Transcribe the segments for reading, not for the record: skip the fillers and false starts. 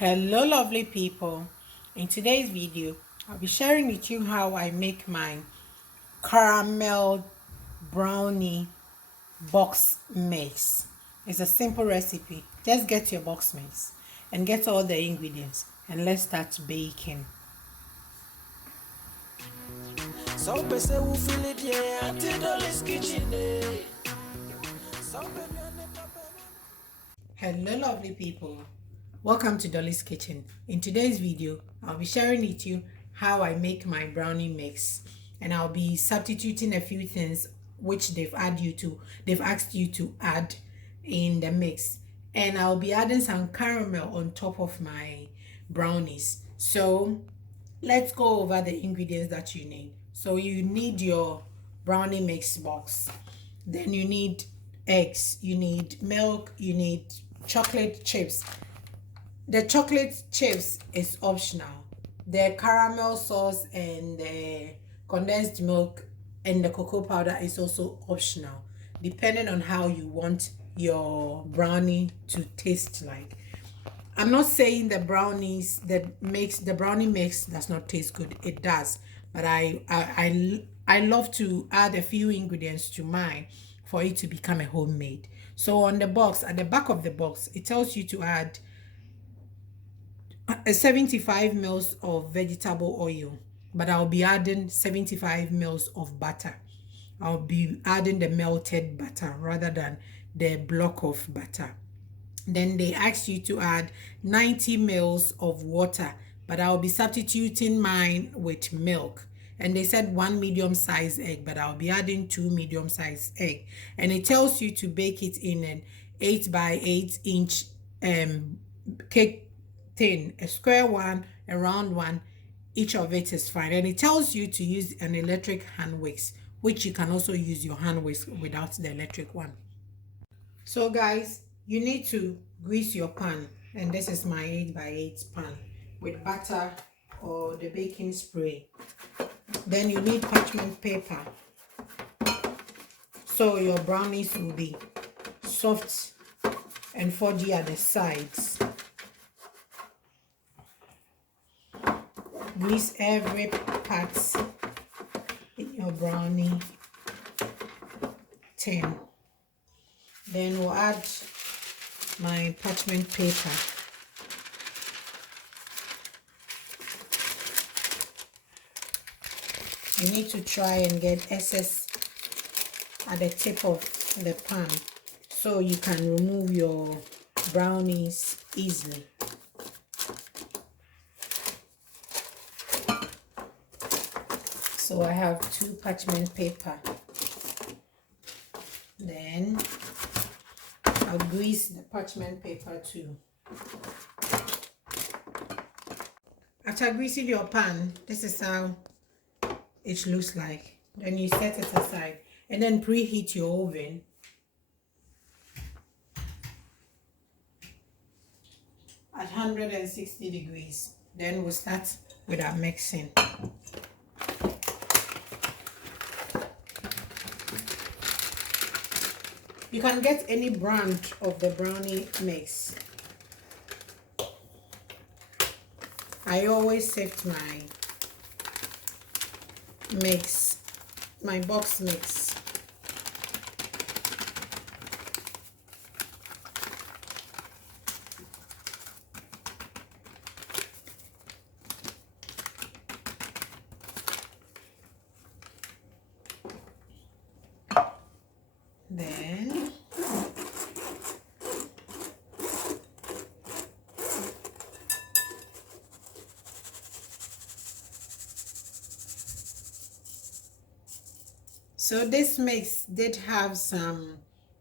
Hello lovely people. In today's video I'll be sharing with you how I make my caramel brownie box mix. It's a simple recipe. Just get your box mix and get all the ingredients and let's start baking. So will feel it, yeah, kitchen. Hello lovely people, welcome to Dolly's Kitchen. In today's video I'll be sharing with you how I make my brownie mix, and I'll be substituting a few things which they've asked you to add in the mix, and I'll be adding some caramel on top of my brownies. So let's go over the ingredients that you need. So you need your brownie mix box, then you need eggs, you need milk, you need chocolate chips. The chocolate chips is optional. The caramel sauce and the condensed milk and the cocoa powder is also optional, depending on how you want your brownie to taste like. I'm not saying the brownie mix does not taste good. It does, but I love to add a few ingredients to mine for it to become a homemade. So on the box, at the back of the box, it tells you to add a 75 mils of vegetable oil, but I'll be adding 75 mils of butter. I'll be adding the melted butter rather than the block of butter. Then they ask you to add 90 mils of water, but I'll be substituting mine with milk. And they said 1 medium-sized egg, but I'll be adding 2 medium-sized egg. And it tells you to bake it in an 8 by 8 inch cake tin, a square one, a round one. Each of it is fine. And it tells you to use an electric hand whisk, which you can also use your hand whisk without the electric one. So guys, you need to grease your pan, and this is my 8 by 8 pan with butter or the baking spray. Then you need parchment paper so your brownies will be soft and fudgy at the sides. Grease every part in your brownie tin. Then we'll add my parchment paper. You need to try and get excess at the tip of the pan so you can remove your brownies easily. So I have 2 parchment paper. Then I'll grease the parchment paper too. After greasing your pan, this is how it looks like. Then you set it aside and then preheat your oven at 160 degrees. Then we'll start with our mixing. You can get any brand of the brownie mix. I always sift my mix, my box mix. Then so this mix did have some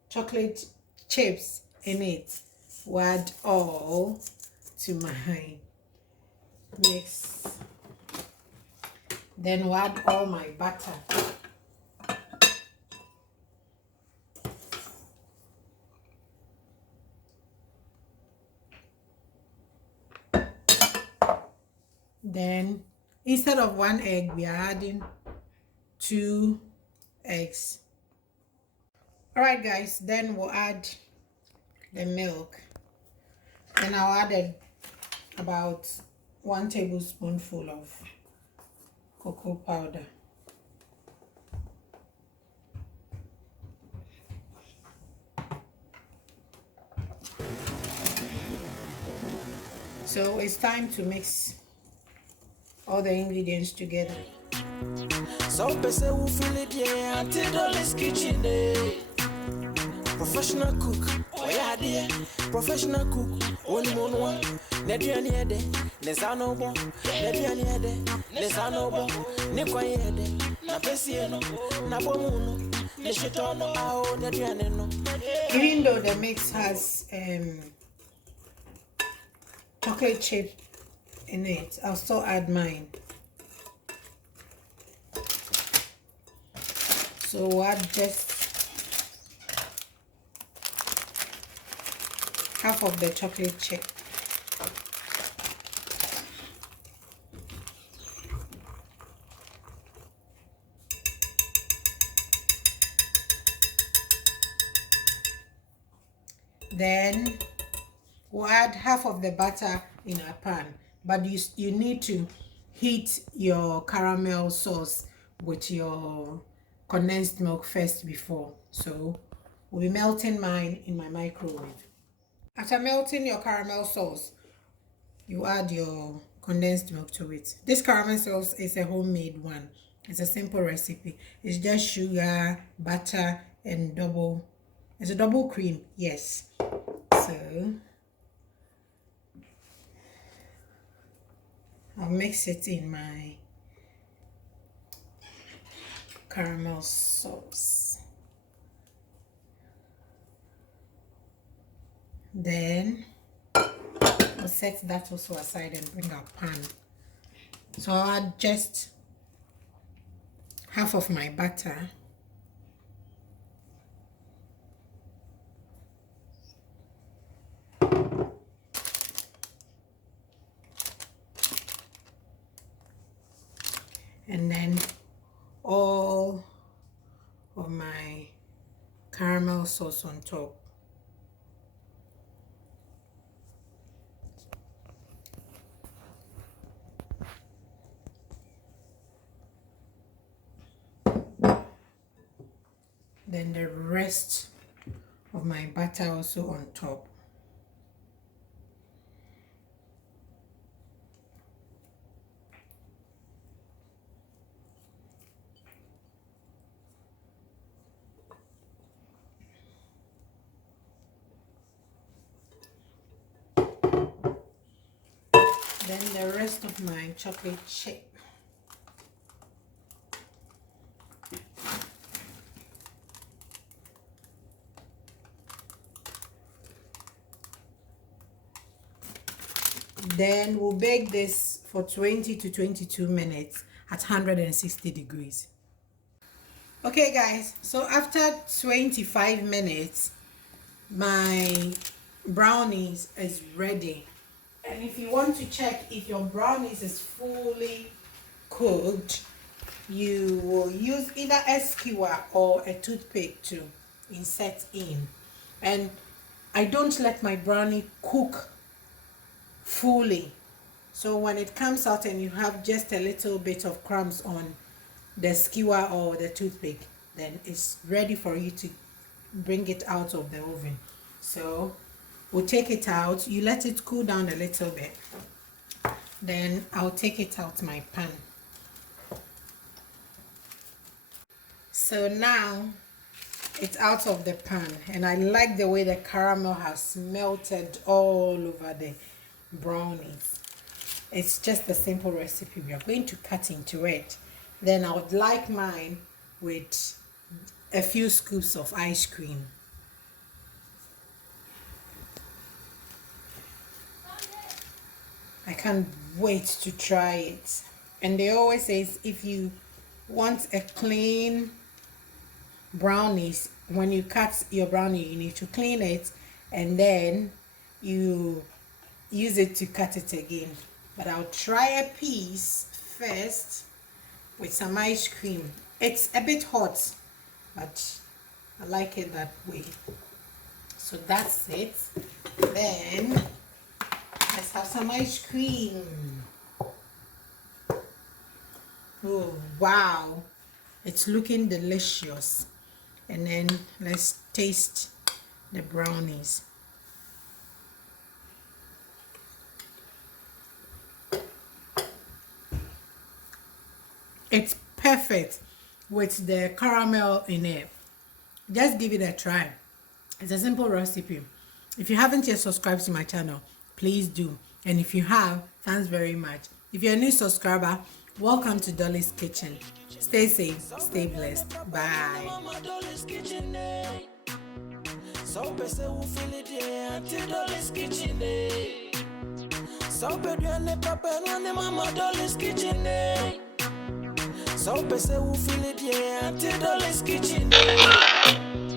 chocolate chips in it. We'll add all to my mix. Then we'll add all my butter. Then instead of 1 egg, we are adding 2 eggs. All right guys, then we'll add the milk. Then I'll add about 1 tablespoonful of cocoa powder. So it's time to mix all the ingredients together. Some person will feel it, yeah, until Dolly's kitchen, professional cook, oh yeah, dear. Professional cook, only one. Nedrian yede, Nesanobo, Nedrian yede, Nesanobo, Nikwayede, Napesieno, Nabomuno, Neshitono, Ao, Nedrianeno. Even though the mix has chocolate chip in it, I'll still add mine. So we'll add just half of the chocolate chip. Then we'll add half of the butter in a pan, but you need to heat your caramel sauce with your condensed milk first before. So we'll be melting mine in my microwave. After melting your caramel sauce, you add your condensed milk to it. This caramel sauce is a homemade one. It's a simple recipe. It's just sugar, butter, and it's a double cream, yes. So I'll mix it in my caramel sauce. Then I'll set that also aside and bring our pan. So I'll add just half of my butter. And then all of my caramel sauce on top. Then the rest of my butter also on top. Then the rest of my chocolate chip. Then we'll bake this for 20 to 22 minutes at 160 degrees. Okay guys, so after 25 minutes, my brownies is ready. And if you want to check if your brownies is fully cooked, you will use either a skewer or a toothpick to insert in. And I don't let my brownie cook fully, so when it comes out and you have just a little bit of crumbs on the skewer or the toothpick, then it's ready for you to bring it out of the oven. So we'll take it out. You let it cool down a little bit, then I'll take it out my pan. So now it's out of the pan, and I like the way the caramel has melted all over the brownies. It's just a simple recipe. We are going to cut into it. Then I would like mine with a few scoops of ice cream. I can't wait to try it. And they always say if you want a clean brownies, when you cut your brownie, you need to clean it and then you use it to cut it again. But I'll try a piece first with some ice cream. It's a bit hot, but I like it that way. So that's it. Then let's have some ice cream. Oh, wow. It's looking delicious. And then let's taste the brownies. It's perfect with the caramel in it. Just give it a try. It's a simple recipe. If you haven't yet subscribed to my channel, please do. And if you have, thanks very much. If you're a new subscriber, welcome to Dolly's Kitchen. Stay safe, stay blessed. Bye. Mama Dolly's Kitchen, eh? Some person who feel it, yeah, Auntie Dolly's Kitchen, eh? Some person ne papa no Mama Dolly's Kitchen, eh? Some person who feel it, yeah, Auntie Dolly's Kitchen, eh?